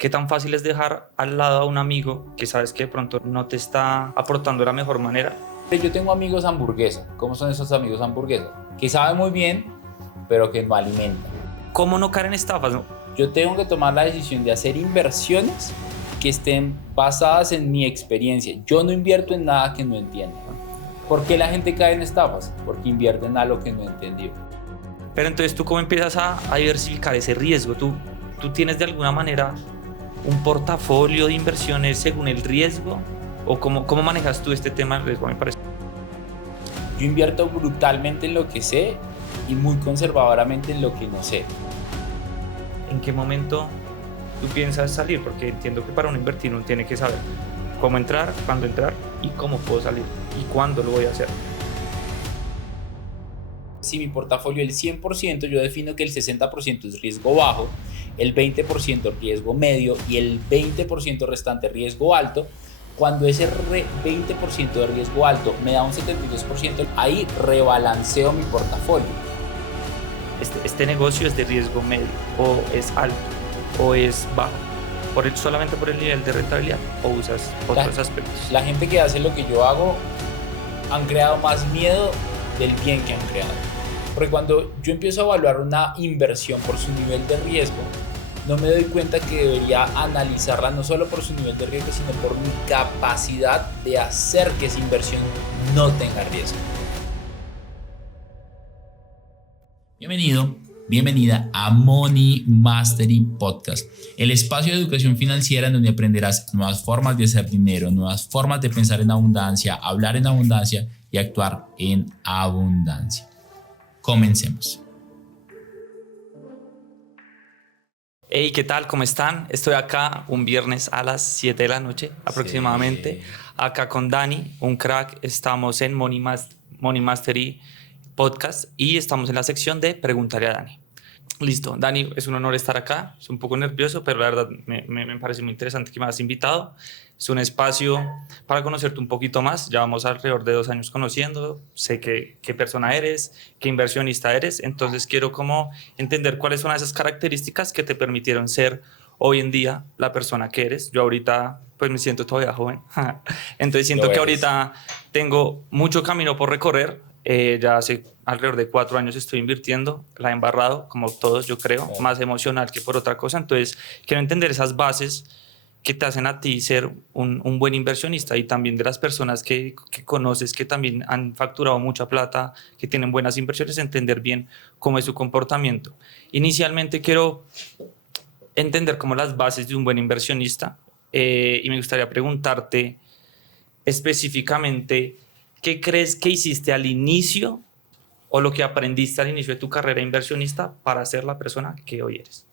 ¿Qué tan fácil es dejar al lado a un amigo que sabes que de pronto no te está aportando de la mejor manera? Yo tengo amigos hamburguesa. ¿Cómo son esos amigos hamburguesa? Que saben muy bien, pero que no alimentan. ¿Cómo no caer en estafas? ¿No? Yo tengo que tomar la decisión de hacer inversiones que estén basadas en mi experiencia. Yo no invierto en nada que no entienda. ¿Por qué la gente cae en estafas? Porque invierte en algo que no entendió. Pero entonces, ¿tú cómo empiezas a diversificar ese riesgo? ¿Tú tienes de alguna manera un portafolio de inversiones según el riesgo? ¿O cómo manejas tú este tema del riesgo? Me parece. Yo invierto brutalmente en lo que sé y muy conservadoramente en lo que no sé. ¿En qué momento tú piensas salir? Porque entiendo que para uno invertir uno tiene que saber cómo entrar, cuándo entrar y cómo puedo salir y cuándo lo voy a hacer. Si mi portafolio es el 100%, yo defino que el 60% es riesgo bajo, el 20% riesgo medio y el 20% restante riesgo alto. Cuando ese 20% de riesgo alto me da un 72%, ahí rebalanceo mi portafolio. Este negocio es de riesgo medio, o es alto, o es bajo, solamente por el nivel de rentabilidad, o usas otros aspectos. La gente que hace lo que yo hago han creado más miedo del bien que han creado. Porque cuando yo empiezo a evaluar una inversión por su nivel de riesgo, no me doy cuenta que debería analizarla no solo por su nivel de riesgo, sino por mi capacidad de hacer que esa inversión no tenga riesgo. Bienvenido, bienvenida a Money Mastery Podcast, el espacio de educación financiera en donde aprenderás nuevas formas de hacer dinero, nuevas formas de pensar en abundancia, hablar en abundancia y actuar en abundancia. Comencemos. Hey, ¿qué tal? ¿Cómo están? Estoy acá un viernes a las 7 de la noche aproximadamente, acá con Dani, un crack. Estamos en Money Mastery Podcast y estamos en la sección de Preguntarle a Dani. Listo, Dani, es un honor estar acá. Estoy un poco nervioso, pero la verdad me parece muy interesante que me hayas invitado. Es un espacio para conocerte un poquito más. Ya vamos alrededor de 2 años conociendo. Sé qué persona eres, qué inversionista eres. Entonces quiero como entender cuáles son esas características que te permitieron ser hoy en día la persona que eres. Yo ahorita pues me siento todavía joven. Entonces siento que ahorita tengo mucho camino por recorrer. Ya hace alrededor de 4 años estoy invirtiendo, la he embarrado, como todos yo creo, más emocional que por otra cosa. Entonces quiero entender esas bases que te hacen a ti ser un buen inversionista, y también de las personas que conoces que también han facturado mucha plata, que tienen buenas inversiones, entender bien cómo es su comportamiento. Inicialmente quiero entender como las bases de un buen inversionista, y me gustaría preguntarte específicamente qué crees que hiciste al inicio o lo que aprendiste al inicio de tu carrera inversionista para ser la persona que hoy eres.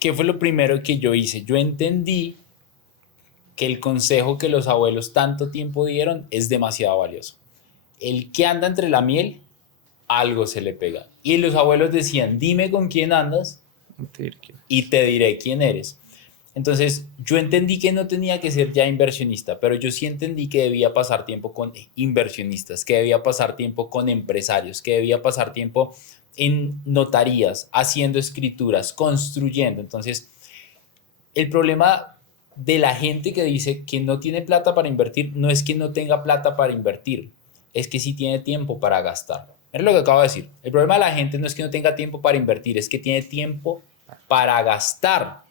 ¿Qué fue lo primero que yo hice? Yo entendí que el consejo que los abuelos tanto tiempo dieron es demasiado valioso. El que anda entre la miel, algo se le pega. Y los abuelos decían, dime con quién andas y te diré quién eres. Entonces yo entendí que no tenía que ser ya inversionista, pero yo sí entendí que debía pasar tiempo con inversionistas, que debía pasar tiempo con empresarios, que debía pasar tiempo en notarías, haciendo escrituras, construyendo. Entonces el problema de la gente que dice que no tiene plata para invertir no es que no tenga plata para invertir, es que sí tiene tiempo para gastar. Es lo que acabo de decir. El problema de la gente no es que no tenga tiempo para invertir, es que tiene tiempo para gastar.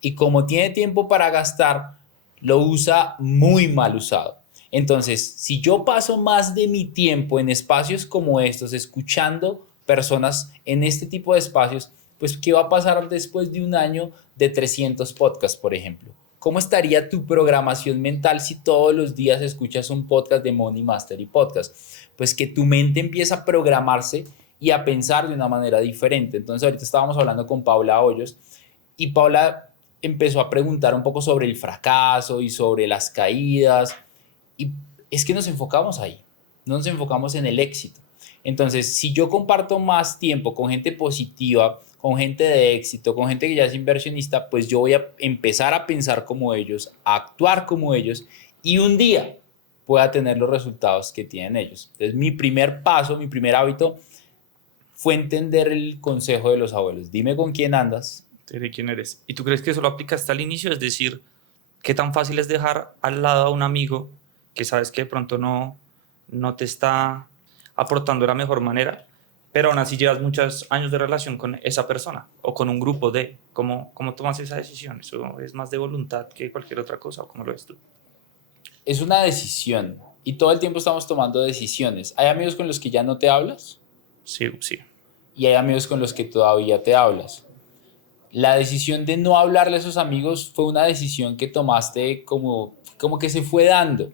Y como tiene tiempo para gastar, lo usa muy mal usado. Entonces, si yo paso más de mi tiempo en espacios como estos, escuchando personas en este tipo de espacios, pues ¿qué va a pasar después de un año de 300 podcasts, por ejemplo? ¿Cómo estaría tu programación mental si todos los días escuchas un podcast de Money Mastery Podcast? Pues que tu mente empieza a programarse y a pensar de una manera diferente. Entonces ahorita estábamos hablando con Paula Hoyos y Paula empezó a preguntar un poco sobre el fracaso y sobre las caídas, y es que nos enfocamos ahí, no nos enfocamos en el éxito. Entonces, si yo comparto más tiempo con gente positiva, con gente de éxito, con gente que ya es inversionista, pues yo voy a empezar a pensar como ellos, a actuar como ellos, y un día pueda tener los resultados que tienen ellos. Entonces, mi primer paso, mi primer hábito fue entender el consejo de los abuelos. Dime con quién andas Te diré quién eres. ¿Y tú crees que eso lo aplica hasta el inicio? Es decir, ¿qué tan fácil es dejar al lado a un amigo que sabes que de pronto no te está aportando de la mejor manera, pero aún así llevas muchos años de relación con esa persona o con un grupo de... ¿Cómo tomas esa decisión? ¿Eso es más de voluntad que cualquier otra cosa o cómo lo ves tú? Es una decisión y todo el tiempo estamos tomando decisiones. Hay amigos con los que ya no te hablas Sí, sí. y hay amigos con los que todavía te hablas. La decisión de no hablarle a esos amigos fue una decisión que tomaste como que se fue dando,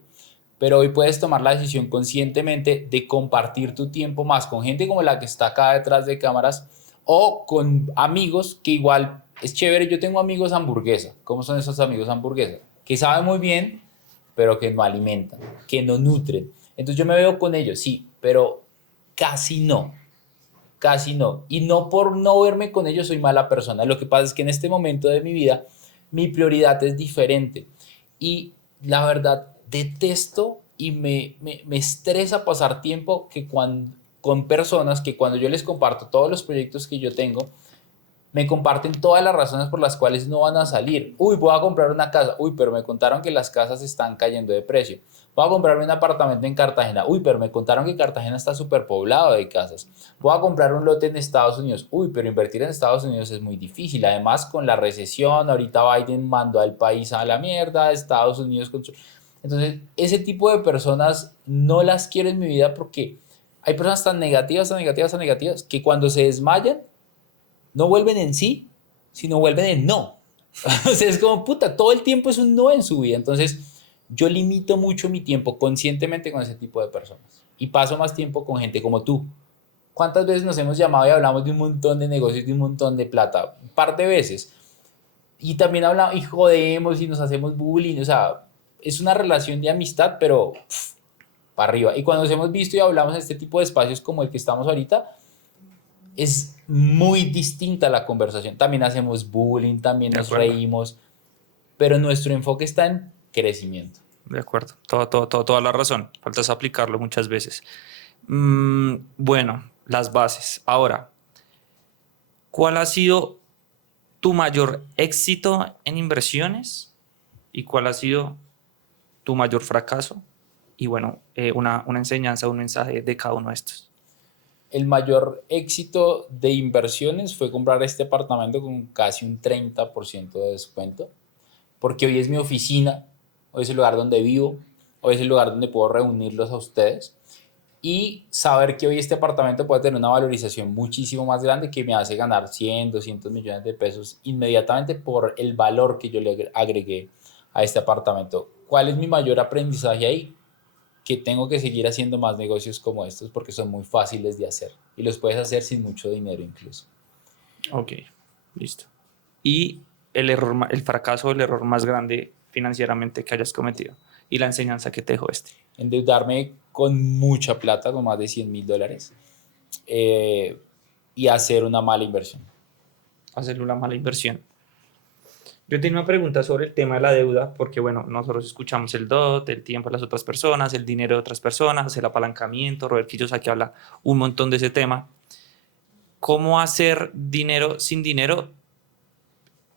pero hoy puedes tomar la decisión conscientemente de compartir tu tiempo más con gente como la que está acá detrás de cámaras o con amigos que igual es chévere. Yo tengo amigos hamburguesa. ¿Cómo son esos amigos hamburguesa? Que saben muy bien, pero que no alimentan, que no nutren. Entonces yo me veo con ellos, sí, pero casi no. Casi no. Y no por no verme con ellos soy mala persona. Lo que pasa es que en este momento de mi vida mi prioridad es diferente. Y la verdad detesto y me estresa pasar tiempo con personas que cuando yo les comparto todos los proyectos que yo tengo, me comparten todas las razones por las cuales no van a salir. Uy, voy a comprar una casa. Uy, pero me contaron que las casas están cayendo de precio. Voy a comprarme un apartamento en Cartagena. Uy, pero me contaron que Cartagena está súper poblado de casas. Voy a comprar un lote en Estados Unidos. Uy, pero invertir en Estados Unidos es muy difícil. Además, con la recesión, ahorita Biden mandó al país a la mierda. Estados Unidos... Entonces, ese tipo de personas no las quiero en mi vida porque hay personas tan negativas, tan negativas, tan negativas, que cuando se desmayan, no vuelven en sí, sino vuelven en no. O sea, es como, puta, todo el tiempo es un no en su vida. Entonces, yo limito mucho mi tiempo conscientemente con ese tipo de personas. Y paso más tiempo con gente como tú. ¿Cuántas veces nos hemos llamado y hablamos de un montón de negocios, de un montón de plata? Un par de veces. Y también hablamos y jodemos y nos hacemos bullying. O sea, es una relación de amistad, pero para arriba. Y cuando nos hemos visto y hablamos en este tipo de espacios como el que estamos ahorita, es muy distinta la conversación. También hacemos bullying, también De nos acuerdo. reímos, pero nuestro enfoque está en crecimiento. De acuerdo. Toda la razón. Faltas aplicarlo muchas veces. Bueno, las bases. Ahora, ¿cuál ha sido tu mayor éxito en inversiones y cuál ha sido tu mayor fracaso? Y bueno, una enseñanza, un mensaje de cada uno de estos. El mayor éxito de inversiones fue comprar este apartamento con casi un 30% de descuento, porque hoy es mi oficina, hoy es el lugar donde vivo, hoy es el lugar donde puedo reunirlos a ustedes y saber que hoy este apartamento puede tener una valorización muchísimo más grande que me hace ganar 100, 200 millones de pesos inmediatamente por el valor que yo le agregué a este apartamento. ¿Cuál es mi mayor aprendizaje ahí? Que tengo que seguir haciendo más negocios como estos porque son muy fáciles de hacer y los puedes hacer sin mucho dinero incluso. Ok, listo. Y el fracaso, el error más grande financieramente que hayas cometido y la enseñanza que te dejó este. Endeudarme con mucha plata, con más de $100,000, y hacer una mala inversión. Hacerle una mala inversión. Yo tenía una pregunta sobre el tema de la deuda, porque bueno, nosotros escuchamos el DOT, el tiempo de las otras personas, el dinero de otras personas, el apalancamiento. Robert Kiyosaki habla un montón de ese tema. ¿Cómo hacer dinero sin dinero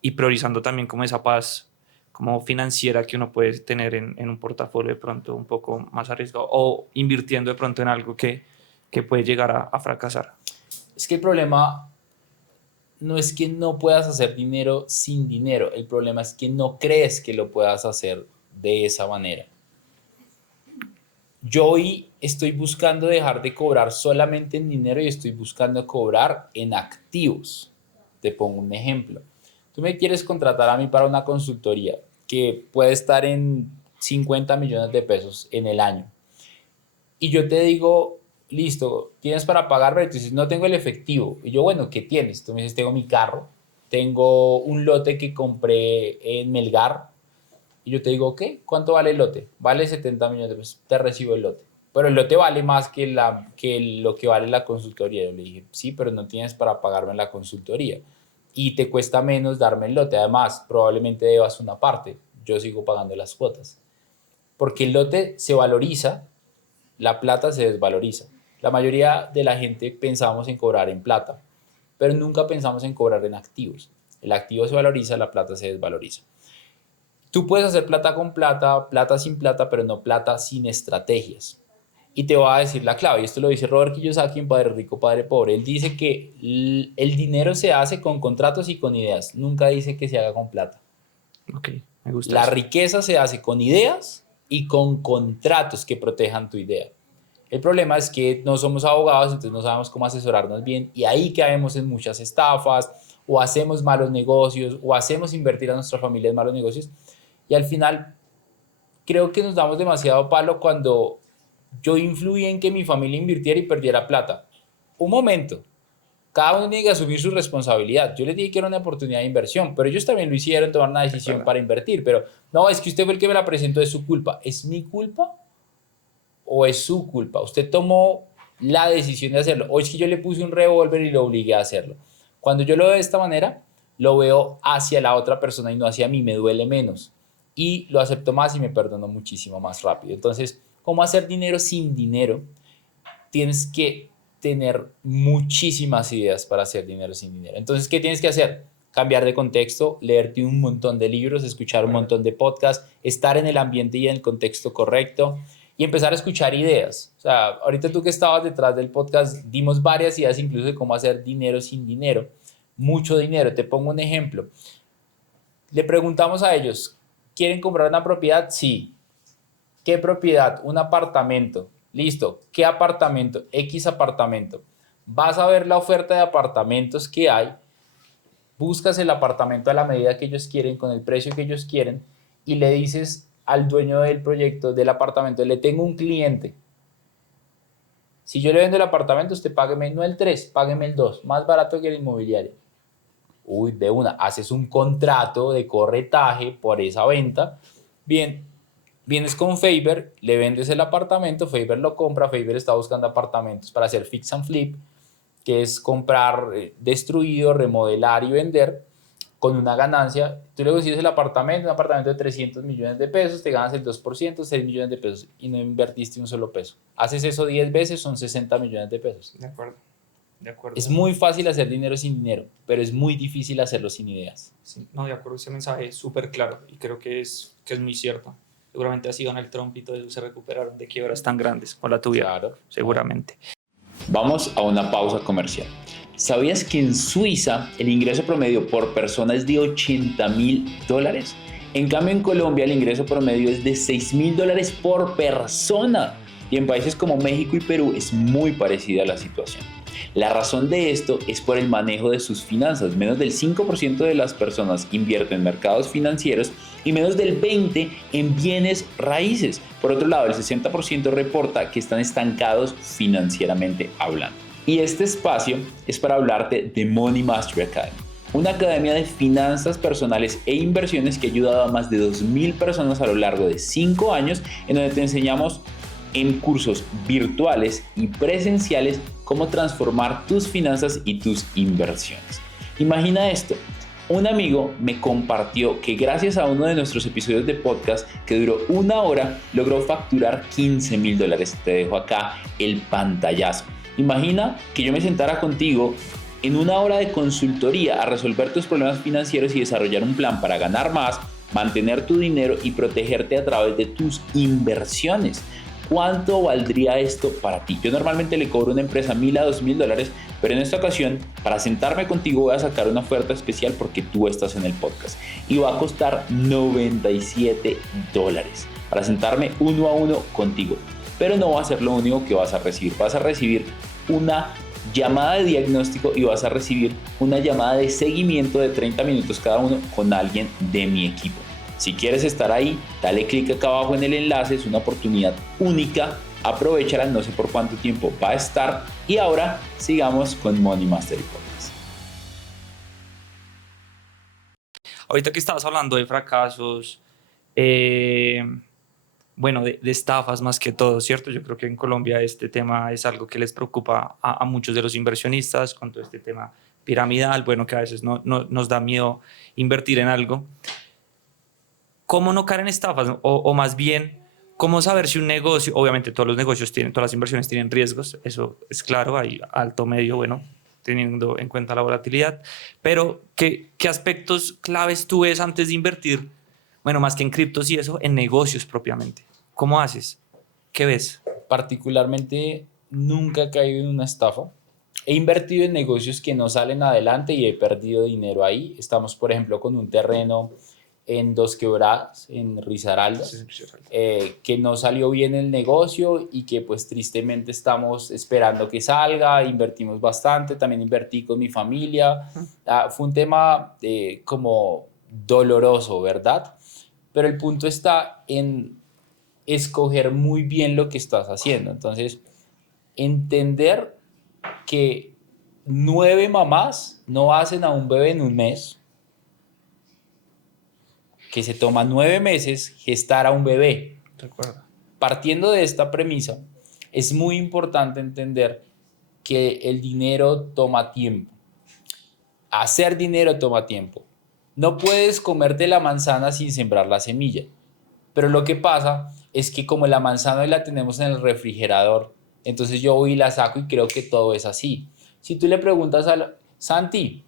y priorizando también como esa paz como financiera que uno puede tener en un portafolio de pronto un poco más arriesgado o invirtiendo de pronto en algo que puede llegar a fracasar? Es que el problema no es que no puedas hacer dinero sin dinero, el problema es que no crees que lo puedas hacer de esa manera. Yo hoy estoy buscando dejar de cobrar solamente en dinero y estoy buscando cobrar en activos. Te pongo un ejemplo. Tú me quieres contratar a mí para una consultoría que puede estar en 50 millones de pesos en el año. Y yo te digo, listo, ¿tienes para pagarme? Y tú dices, no tengo el efectivo. Y yo, bueno, ¿qué tienes? Tú me dices, tengo mi carro, tengo un lote que compré en Melgar. Y yo te digo, ok, ¿cuánto vale el lote? Vale 70 millones de pesos, te recibo el lote. Pero el lote vale más que lo que vale la consultoría. Yo le dije, sí, pero no tienes para pagarme la consultoría. Y te cuesta menos darme el lote. Además, probablemente debas una parte. Yo sigo pagando las cuotas. Porque el lote se valoriza, la plata se desvaloriza. La mayoría de la gente pensamos en cobrar en plata, pero nunca pensamos en cobrar en activos. El activo se valoriza, la plata se desvaloriza. Tú puedes hacer plata con plata, plata sin plata, pero no plata sin estrategias. Y te voy a decir la clave, y esto lo dice Robert Kiyosaki en Padre Rico, Padre Pobre. Él dice que el dinero se hace con contratos y con ideas. Nunca dice que se haga con plata. Ok, me gusta La eso. riqueza se hace con ideas y con contratos que protejan tu idea. El problema es que no somos abogados, entonces no sabemos cómo asesorarnos bien y ahí caemos en muchas estafas o hacemos malos negocios o hacemos invertir a nuestra familia en malos negocios y al final creo que nos damos demasiado palo cuando yo influí en que mi familia invirtiera y perdiera plata. Un momento, cada uno tiene que asumir su responsabilidad. Yo les dije que era una oportunidad de inversión, pero ellos también lo hicieron, tomar una decisión para invertir. Pero no, es que usted fue el que me la presentó, es su culpa. ¿Es mi culpa o es su culpa? Usted tomó la decisión de hacerlo. O es que yo le puse un revólver y lo obligué a hacerlo. Cuando yo lo veo de esta manera, lo veo hacia la otra persona y no hacia mí, me duele menos. Y lo acepto más y me perdono muchísimo más rápido. Entonces, ¿cómo hacer dinero sin dinero? Tienes que tener muchísimas ideas para hacer dinero sin dinero. Entonces, ¿qué tienes que hacer? Cambiar de contexto, leerte un montón de libros, escuchar un montón de podcasts, estar en el ambiente y en el contexto correcto y empezar a escuchar ideas. O sea, ahorita tú que estabas detrás del podcast, dimos varias ideas incluso de cómo hacer dinero sin dinero. Mucho dinero. Te pongo un ejemplo. Le preguntamos a ellos, ¿quieren comprar una propiedad? Sí. ¿Qué propiedad? Un apartamento. Listo. ¿Qué apartamento? X apartamento. Vas a ver la oferta de apartamentos que hay, buscas el apartamento a la medida que ellos quieren, con el precio que ellos quieren, y le dices al dueño del proyecto, del apartamento, le tengo un cliente. Si yo le vendo el apartamento, usted págueme no el 3, págueme el 2, más barato que el inmobiliario. Uy, de una, haces un contrato de corretaje por esa venta. Bien, vienes con Favor, le vendes el apartamento, Favor lo compra, Favor está buscando apartamentos para hacer fix and flip, que es comprar destruido, remodelar y vender con una ganancia. Tú le consigues el apartamento, un apartamento de 300 millones de pesos, te ganas el 2%, 6 millones de pesos y no invertiste un solo peso. Haces eso 10 veces, son 60 millones de pesos. De acuerdo, de acuerdo. Es muy fácil hacer dinero sin dinero, pero es muy difícil hacerlo sin ideas. Sí, no, de acuerdo, ese mensaje es súper claro y creo que es muy cierto. Seguramente así Donald Trump y todo eso se recuperaron de quiebras tan grandes con la tuya, Claro. seguramente. Vamos a una pausa comercial. ¿Sabías que en Suiza el ingreso promedio por persona es de $80,000? En cambio en Colombia el ingreso promedio es de $6,000 por persona. Y en países como México y Perú es muy parecida la situación. La razón de esto es por el manejo de sus finanzas. Menos del 5% de las personas invierte en mercados financieros y menos del 20% en bienes raíces. Por otro lado, el 60% reporta que están estancados financieramente hablando. Y este espacio es para hablarte de Money Mastery Academy, una academia de finanzas personales e inversiones que ha ayudado a más de 2,000 personas a lo largo de 5 años, en donde te enseñamos en cursos virtuales y presenciales cómo transformar tus finanzas y tus inversiones. Imagina esto. Un amigo me compartió que gracias a uno de nuestros episodios de podcast que duró 1 hora, logró facturar $15,000. Te dejo acá el pantallazo. Imagina que yo me sentara contigo en 1 hora de consultoría a resolver tus problemas financieros y desarrollar un plan para ganar más, mantener tu dinero y protegerte a través de tus inversiones. ¿Cuánto valdría esto para ti? Yo normalmente le cobro a una empresa $1,000 a $2,000, pero en esta ocasión, para sentarme contigo, voy a sacar una oferta especial porque tú estás en el podcast. Y va a costar $97 para sentarme 1 a 1 contigo. Pero no va a ser lo único que vas a recibir. Vas a recibir una llamada de diagnóstico y vas a recibir una llamada de seguimiento de 30 minutos cada uno con alguien de mi equipo. Si quieres estar ahí, dale clic acá abajo en el enlace, es una oportunidad única, aprovéchala, no sé por cuánto tiempo va a estar. Y ahora sigamos con Money Mastery Podcast. Ahorita que estabas hablando de fracasos, bueno, de estafas más que todo, ¿cierto? Yo creo que en Colombia este tema es algo que les preocupa a muchos de los inversionistas con todo este tema piramidal, bueno, que a veces nos da miedo invertir en algo. ¿Cómo no caer en estafas? O más bien, ¿cómo saber si un negocio, obviamente todos los negocios tienen, todas las inversiones tienen riesgos, eso es claro, hay alto, medio, bueno, teniendo en cuenta la volatilidad. Pero, ¿qué aspectos claves tú ves antes de invertir? Bueno, más que en criptos y eso, en negocios propiamente. ¿Cómo haces? ¿Qué ves? Particularmente, nunca he caído en una estafa. He invertido en negocios que no salen adelante y he perdido dinero ahí. Estamos, por ejemplo, con un terreno en Dos Quebradas, en Risaralda, que no salió bien el negocio y que pues tristemente estamos esperando que salga. Invertimos bastante, también invertí con mi familia. Fue un tema como doloroso, ¿verdad? Pero el punto está en escoger muy bien lo que estás haciendo. Entonces, entender que 9 mamás no hacen a un bebé en un mes, que se toma 9 meses gestar a un bebé. Recuerda. Partiendo de esta premisa, es muy importante entender que el dinero toma tiempo. Hacer dinero toma tiempo. No puedes comerte la manzana sin sembrar la semilla. Pero lo que pasa es que como la manzana hoy la tenemos en el refrigerador, entonces yo voy y la saco y creo que todo es así. Si tú le preguntas a Santi,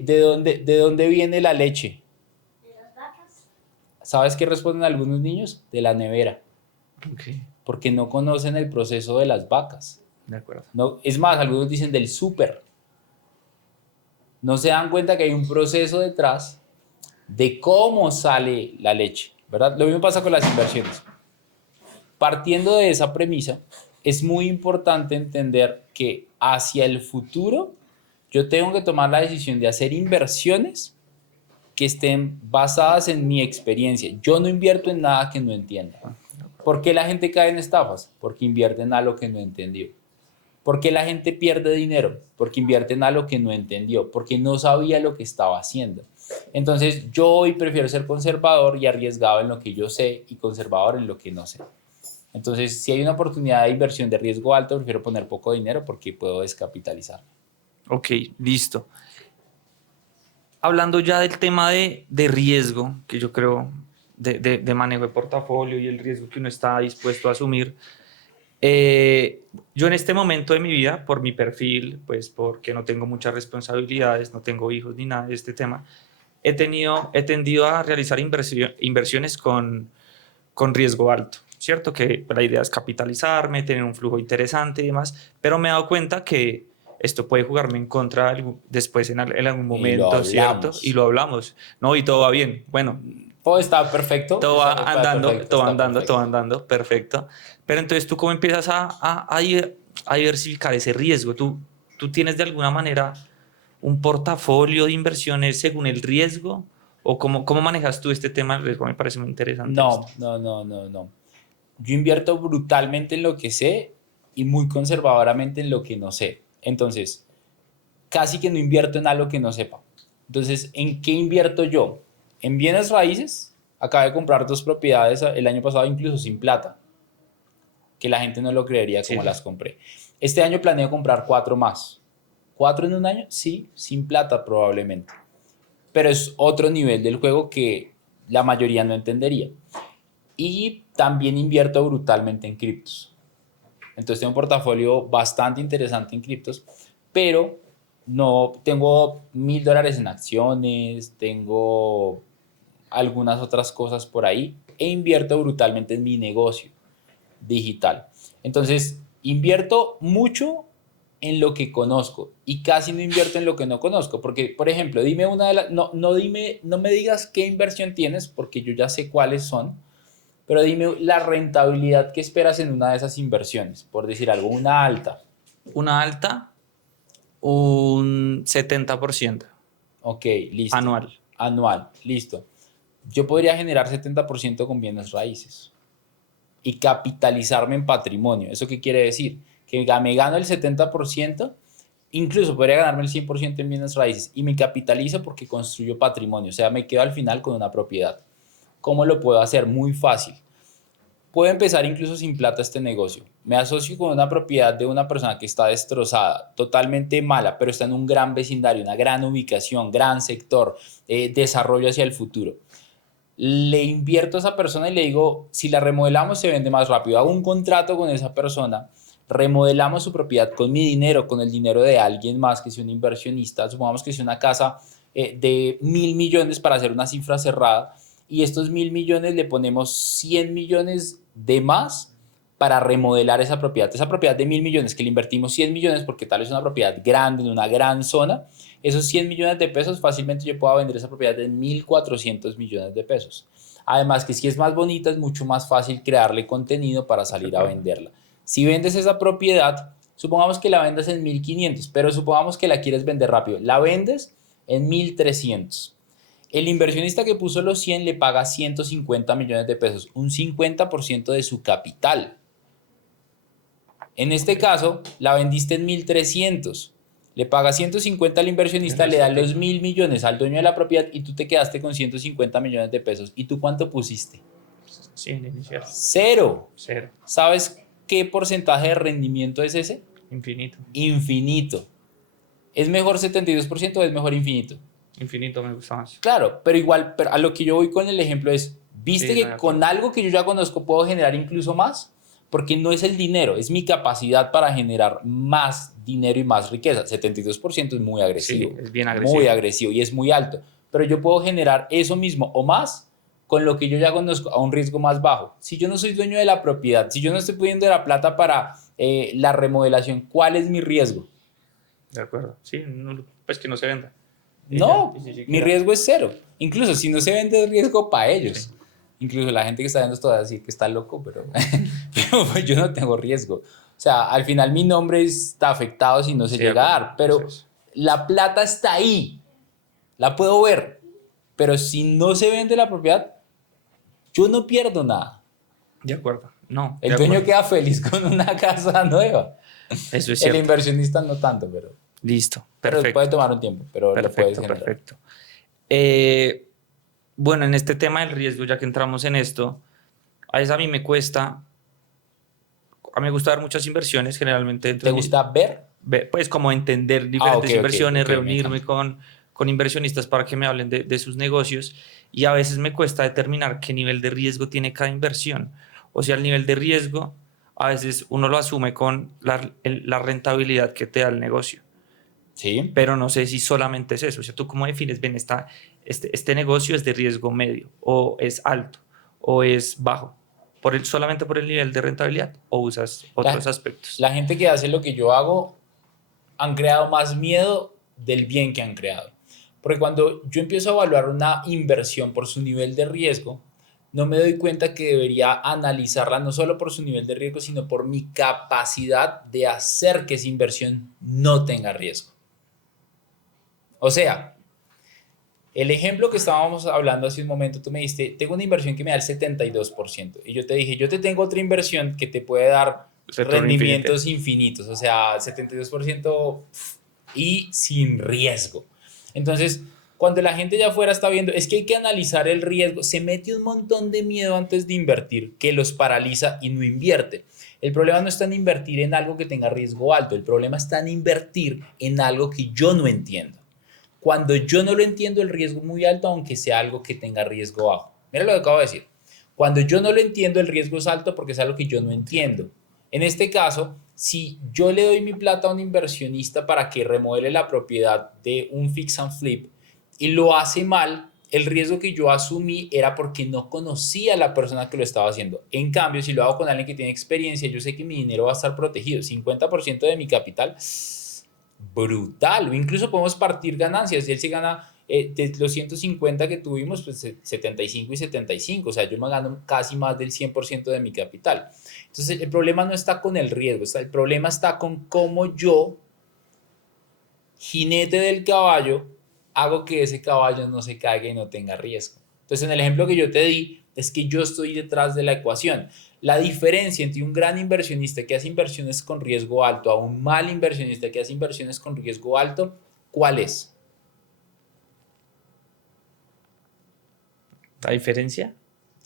¿de dónde viene la leche? De las vacas. ¿Sabes qué responden algunos niños? De la nevera, Okay, porque no conocen el proceso de las vacas. de acuerdo. No, es más, algunos dicen del súper. No se dan cuenta que hay un proceso detrás de cómo sale la leche, ¿verdad? Lo mismo pasa con las inversiones. Partiendo de esa premisa, es muy importante entender que hacia el futuro yo tengo que tomar la decisión de hacer inversiones que estén basadas en mi experiencia. Yo no invierto en nada que no entienda. ¿Por qué la gente cae en estafas? Porque invierte en algo que no entendió. ¿Por qué la gente pierde dinero? Porque invierte en algo que no entendió, porque no sabía lo que estaba haciendo. Entonces, yo hoy prefiero ser conservador y arriesgado en lo que yo sé y conservador en lo que no sé. Entonces, si hay una oportunidad de inversión de riesgo alto, prefiero poner poco dinero porque puedo descapitalizar. Ok, listo. Hablando ya del tema de riesgo, que yo creo de manejo de portafolio y el riesgo que uno está dispuesto a asumir, yo en este momento de mi vida, por mi perfil, pues porque no tengo muchas responsabilidades, no tengo hijos ni nada de este tema, he tendido a realizar inversiones con riesgo alto, ¿cierto? Que la idea es capitalizarme, tener un flujo interesante y demás, pero me he dado cuenta que esto puede jugarme en contra después en algún momento, ¿cierto? Y lo hablamos, ¿no? Y todo va bien. Bueno, Todo está perfecto. todo va andando, perfecto, todo andando, perfecto. Pero entonces, ¿tú cómo empiezas a diversificar ese riesgo? ¿Tú tienes de alguna manera un portafolio de inversiones según el riesgo? ¿O cómo manejas tú este tema del riesgo? Me parece muy interesante. No. Yo invierto brutalmente en lo que sé y muy conservadoramente en lo que no sé. Entonces, casi que no invierto en algo que no sepa. Entonces, ¿en qué invierto yo? En bienes raíces. Acabé de comprar 2 propiedades el año pasado, incluso sin plata, que la gente no lo creería como Sí. las compré. Este año planeo comprar 4 más. ¿4 en un año? Sí, sin plata probablemente. Pero es otro nivel del juego que la mayoría no entendería. Y también invierto brutalmente en criptos. Entonces tengo un portafolio bastante interesante en criptos, pero no tengo $1,000 en acciones, tengo algunas otras cosas por ahí e invierto brutalmente en mi negocio digital. Entonces invierto mucho en lo que conozco y casi no invierto en lo que no conozco, porque por ejemplo, dime una de las, no me digas qué inversión tienes porque yo ya sé cuáles son. Pero dime la rentabilidad que esperas en una de esas inversiones, por decir algo, una alta. Una alta, un 70% Ok, listo. anual. Anual, listo. Yo podría generar 70% con bienes raíces y capitalizarme en patrimonio. ¿Eso qué quiere decir? Que me gano el 70%, incluso podría ganarme el 100% en bienes raíces y me capitalizo porque construyo patrimonio. O sea, me quedo al final con una propiedad. ¿Cómo lo puedo hacer? Muy fácil. Puedo empezar incluso sin plata este negocio. Me asocio con una propiedad de una persona que está destrozada, totalmente mala, pero está en un gran vecindario, una gran ubicación, gran sector, desarrollo hacia el futuro. Le invierto a esa persona y le digo, si la remodelamos se vende más rápido. Hago un contrato con esa persona, remodelamos su propiedad con mi dinero, con el dinero de alguien más que sea un inversionista. Supongamos que sea una casa de 1.000 millones para hacer una cifra cerrada y estos 1.000 millones le ponemos 100 millones de más para remodelar esa propiedad. Esa propiedad de 1.000 millones que le invertimos 100 millones porque tal es una propiedad grande en una gran zona, esos 100 millones de pesos fácilmente yo puedo vender esa propiedad de 1.400 millones de pesos. Además que si es más bonita es mucho más fácil crearle contenido para salir a venderla. Si vendes esa propiedad, supongamos que la vendas en 1.500, pero supongamos que la quieres vender rápido. La vendes en 1.300. El inversionista que puso los 100 le paga 150 millones de pesos, un 50% de su capital. En este caso, la vendiste en 1.300. Le pagas 150 al inversionista, le dan los 1.000 millones al dueño de la propiedad y tú te quedaste con 150 millones de pesos. ¿Y tú cuánto pusiste? Sí, inicial. Cero. Cero. ¿Sabes qué porcentaje de rendimiento es ese? Infinito. Infinito. ¿Es mejor 72% o es mejor infinito? Infinito me gusta más. Claro, pero igual, pero a lo que yo voy con el ejemplo es, ¿viste Sí, que con algo que yo ya conozco puedo generar incluso más? Porque no es el dinero, es mi capacidad para generar más dinero y más riqueza. 72% es muy agresivo. Sí, es bien agresivo. Muy agresivo y es muy alto. Pero yo puedo generar eso mismo o más con lo que yo ya conozco a un riesgo más bajo. Si yo no soy dueño de la propiedad, si yo no estoy pudiendo la plata para la remodelación, ¿cuál es mi riesgo? De acuerdo. Sí, no, pues que no se venda. No, Sí, mi riesgo es cero. Incluso si no se vende, es riesgo para ellos. Sí. Incluso la gente que está viendo esto va a decir que está loco, pero pues yo no tengo riesgo. O sea, al final mi nombre está afectado si no se llega a dar, pero la plata está ahí. La puedo ver. Pero si no se vende la propiedad, yo no pierdo nada. De acuerdo. No. El dueño queda feliz con una casa nueva. Eso es cierto. El inversionista no tanto, pero... Listo. Perfecto. Pero puede tomar un tiempo, pero lo puedes generar. Perfecto. Bueno, en este tema del riesgo, ya que entramos en esto, a veces a mí me cuesta... A mí me gusta ver muchas inversiones, generalmente. ¿Te gusta ver? Pues como entender diferentes inversiones, reunirme con inversionistas para que me hablen de sus negocios, y a veces me cuesta determinar qué nivel de riesgo tiene cada inversión. O sea, el nivel de riesgo a veces uno lo asume con la rentabilidad que te da el negocio. Sí. Pero no sé si solamente es eso. O sea, ¿tú cómo defines? Ven, este negocio es de riesgo medio, o es alto, o es bajo, solamente por el nivel de rentabilidad, o usas otros aspectos. La gente que hace lo que yo hago han creado más miedo del bien que han creado. Porque cuando yo empiezo a evaluar una inversión por su nivel de riesgo, no me doy cuenta que debería analizarla no solo por su nivel de riesgo, sino por mi capacidad de hacer que esa inversión no tenga riesgo. O sea, el ejemplo que estábamos hablando hace un momento, tú me dijiste, tengo una inversión que me da el 72%. Y yo te dije, yo te tengo otra inversión que te puede dar rendimientos infinitos. O sea, 72% y sin riesgo. Entonces, cuando la gente ya afuera está viendo, es que hay que analizar el riesgo, se mete un montón de miedo antes de invertir que los paraliza y no invierte. El problema no está en invertir en algo que tenga riesgo alto, el problema está en invertir en algo que yo no entiendo. Cuando yo no lo entiendo, el riesgo es muy alto, aunque sea algo que tenga riesgo bajo. Mira lo que acabo de decir. Cuando yo no lo entiendo, el riesgo es alto porque es algo que yo no entiendo. En este caso, si yo le doy mi plata a un inversionista para que remodele la propiedad de un fix and flip y lo hace mal, el riesgo que yo asumí era porque no conocía a la persona que lo estaba haciendo. En cambio, si lo hago con alguien que tiene experiencia, yo sé que mi dinero va a estar protegido. 50% de mi capital, brutal. O incluso podemos partir ganancias. Si él se gana de los 150 que tuvimos, pues 75 y 75. O sea, yo me gano casi más del 100% de mi capital. Entonces, el problema no está con el riesgo. El problema está con cómo yo, jinete del caballo, hago que ese caballo no se caiga y no tenga riesgo. Entonces, en el ejemplo que yo te di, es que yo estoy detrás de la ecuación. La diferencia entre un gran inversionista que hace inversiones con riesgo alto a un mal inversionista que hace inversiones con riesgo alto, ¿cuál es? ¿La diferencia?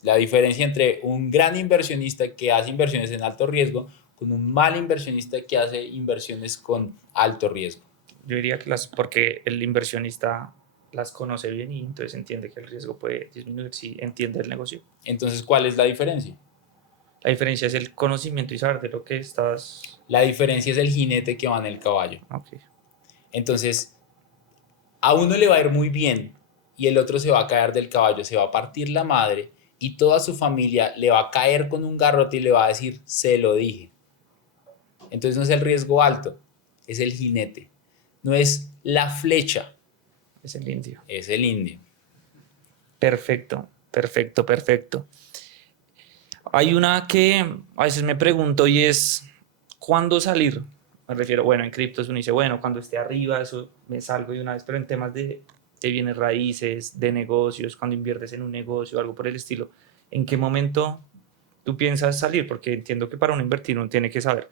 La diferencia entre un gran inversionista que hace inversiones en alto riesgo con un mal inversionista que hace inversiones con alto riesgo. Yo diría que porque el inversionista las conoce bien y entonces entiende que el riesgo puede disminuir si entiende el negocio. Entonces, ¿cuál es la diferencia? La diferencia es el conocimiento y saber de lo que estás... La diferencia es el jinete que va en el caballo. Ok. Entonces, a uno le va a ir muy bien y el otro se va a caer del caballo, se va a partir la madre y toda su familia le va a caer con un garrote y le va a decir, se lo dije. Entonces no es el riesgo alto, es el jinete. No es la flecha, Es el indio. es el indio. Perfecto, perfecto, perfecto. Hay una que a veces me pregunto y es, ¿cuándo salir? Me refiero, bueno, en criptos uno dice, bueno, cuando esté arriba, eso me salgo de una vez, pero en temas de bienes raíces, de negocios, cuando inviertes en un negocio o algo por el estilo, ¿en qué momento tú piensas salir? Porque entiendo que para uno invertir uno tiene que saber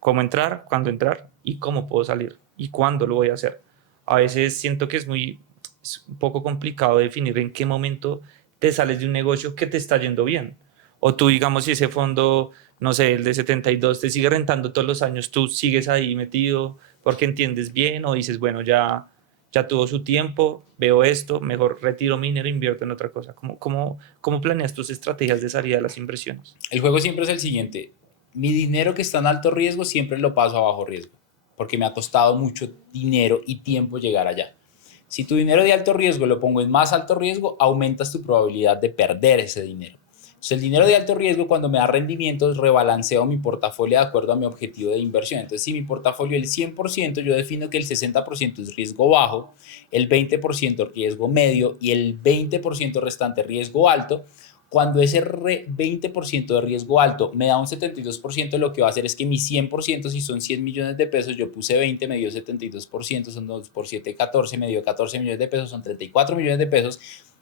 cómo entrar, cuándo entrar y cómo puedo salir y cuándo lo voy a hacer. A veces siento que es un poco complicado definir en qué momento te sales de un negocio que te está yendo bien. O tú, digamos, si ese fondo, no sé, el de 72 te sigue rentando todos los años, tú sigues ahí metido porque entiendes bien o dices, bueno, ya tuvo su tiempo, veo esto, mejor retiro mi dinero e invierto en otra cosa. ¿Cómo planeas tus estrategias de salida de las inversiones? El juego siempre es el siguiente. Mi dinero que está en alto riesgo siempre lo paso a bajo riesgo, porque me ha costado mucho dinero y tiempo llegar allá. Si tu dinero de alto riesgo lo pongo en más alto riesgo, aumentas tu probabilidad de perder ese dinero. Entonces, el dinero de alto riesgo, cuando me da rendimientos, rebalanceo mi portafolio de acuerdo a mi objetivo de inversión. Entonces, si mi portafolio es el 100%, yo defino que el 60% es riesgo bajo, el 20% riesgo medio y el 20% restante riesgo alto. Cuando ese 20% de riesgo alto me da un 72%, lo que va a hacer es que mi 100%, si son 100 millones de pesos, yo puse 20, me dio 72%, son 2 por 7, 14, me dio 14 millones de pesos, son 34 millones de pesos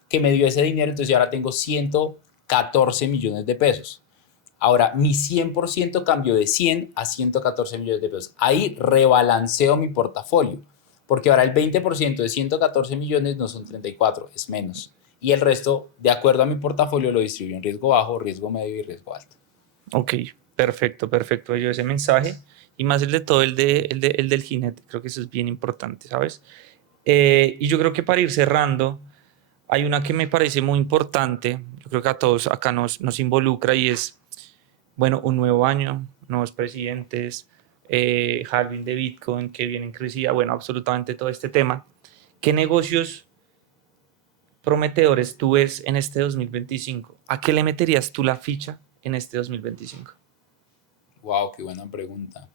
que me dio ese dinero, entonces yo ahora tengo 114 millones de pesos. Ahora, mi 100% cambió de 100 a 114 millones de pesos. Ahí rebalanceo mi portafolio, porque ahora el 20% de 114 millones no son 34, es menos. Y el resto, de acuerdo a mi portafolio, lo distribuyo en riesgo bajo, riesgo medio y riesgo alto. Ok, perfecto, perfecto. Yo ese mensaje y más el de todo, el del jinete, creo que eso es bien importante, ¿sabes? Y yo creo que para ir cerrando, hay una que me parece muy importante, yo creo que a todos acá nos involucra y es, bueno, un nuevo año, nuevos presidentes, halving de Bitcoin que viene en crecida, bueno, absolutamente todo este tema. ¿Qué negocios prometedores tú ves en este 2025? ¿A qué le meterías tú la ficha en este 2025? Wow, qué buena pregunta.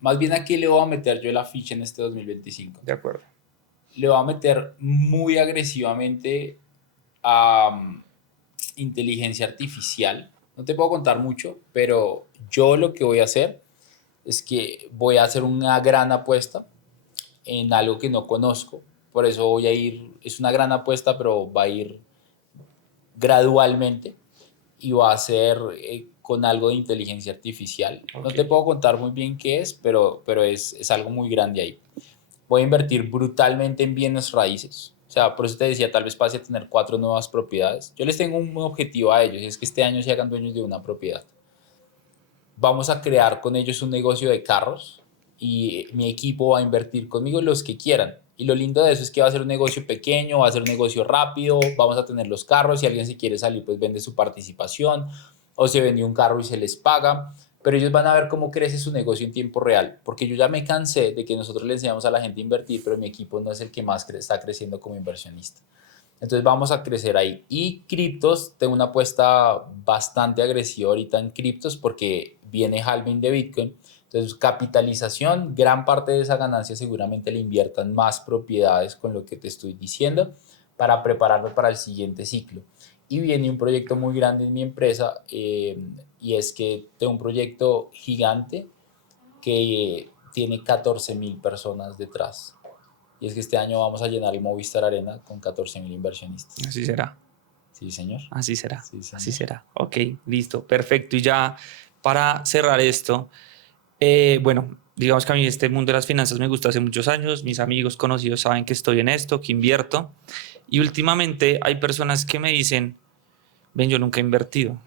Más bien, ¿a qué le voy a meter yo la ficha en este 2025? De acuerdo. Le voy a meter muy agresivamente a inteligencia artificial. No te puedo contar mucho, pero yo lo que voy a hacer es que voy a hacer una gran apuesta en algo que no conozco. Por eso voy a ir, es una gran apuesta, pero va a ir gradualmente y va a ser con algo de inteligencia artificial. No Ok. te puedo contar muy bien qué es, pero es algo muy grande ahí. Voy a invertir brutalmente en bienes raíces. O sea, por eso te decía, tal vez pase a tener 4 nuevas propiedades. Yo les tengo un objetivo a ellos, y es que este año se hagan dueños de una propiedad. Vamos a crear con ellos un negocio de carros y mi equipo va a invertir conmigo los que quieran. Y lo lindo de eso es que va a ser un negocio pequeño, va a ser un negocio rápido, vamos a tener los carros, si alguien se quiere salir, pues vende su participación o se vendió un carro y se les paga, pero ellos van a ver cómo crece su negocio en tiempo real, porque yo ya me cansé de que nosotros le enseñamos a la gente a invertir, pero mi equipo no es el que más está creciendo como inversionista. Entonces vamos a crecer ahí. Y criptos, tengo una apuesta bastante agresiva ahorita en criptos porque viene halving de Bitcoin. Entonces, capitalización, gran parte de esa ganancia seguramente le inviertan más propiedades con lo que te estoy diciendo para prepararlo para el siguiente ciclo. Y viene un proyecto muy grande en mi empresa y es que tengo un proyecto gigante que tiene 14.000 personas detrás. Y es que este año vamos a llenar el Movistar Arena con 14.000 inversionistas. Así será. Sí, señor. Así será. Sí, señor. Así será. Ok, listo, perfecto. Y ya para cerrar esto, bueno, digamos que a mí este mundo de las finanzas me gusta hace muchos años. Mis amigos conocidos saben que estoy en esto, que invierto. Y últimamente hay personas que me dicen, ven, yo nunca he invertido.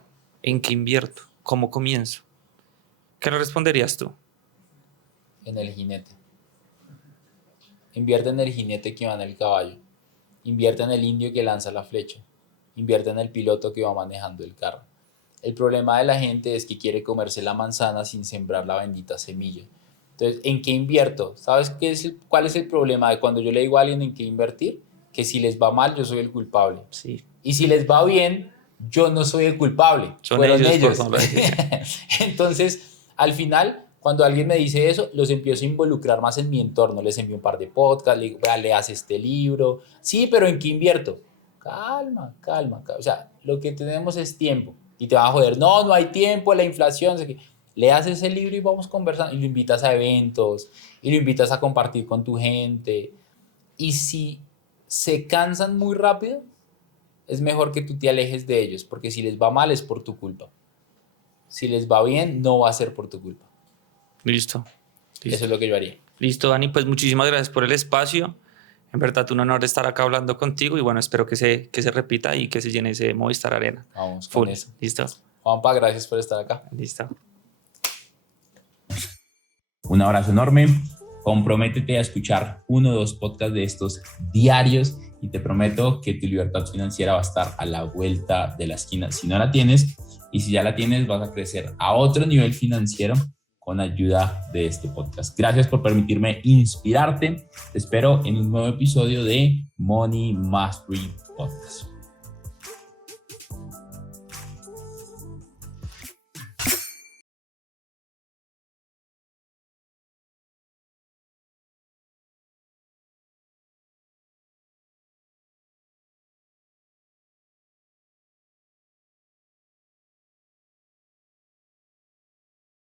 ¿En qué invierto? ¿Cómo comienzo? ¿Qué le responderías tú? En el jinete. Invierte en el jinete que va en el caballo. Invierte en el indio que lanza la flecha. Invierte en el piloto que va manejando el carro. El problema de la gente es que quiere comerse la manzana sin sembrar la bendita semilla. Entonces, ¿en qué invierto? ¿Sabes cuál es el problema de cuando yo le digo a alguien en qué invertir? Que si les va mal, yo soy el culpable. Sí. Y si les va bien, yo no soy el culpable. Fueron ellos. por no decir. Entonces, al final, cuando alguien me dice eso, los empiezo a involucrar más en mi entorno. Les envío un par de podcasts, le digo, vea, leas este libro. Sí, pero ¿en qué invierto? Calma. O sea, lo que tenemos es tiempo. Y te van a joder, no hay tiempo, la inflación. O sea, leas ese libro y vamos conversando. Y lo invitas a eventos, y lo invitas a compartir con tu gente. Y si se cansan muy rápido, es mejor que tú te alejes de ellos, porque si les va mal es por tu culpa. Si les va bien, no va a ser por tu culpa. Listo. Eso es lo que yo haría. Listo, Dani, pues muchísimas gracias por el espacio. En verdad, un honor estar acá hablando contigo y bueno, espero que se repita y que se llene ese Movistar Arena. Vamos Full. con eso. Listo. Juanpa, gracias por estar acá. Listo. Un abrazo enorme. Comprométete a escuchar 1 o 2 podcasts de estos diarios y te prometo que tu libertad financiera va a estar a la vuelta de la esquina. Si no la tienes y si ya la tienes, vas a crecer a otro nivel financiero con ayuda de este podcast. Gracias por permitirme inspirarte. Te espero en un nuevo episodio de Money Mastery Podcast.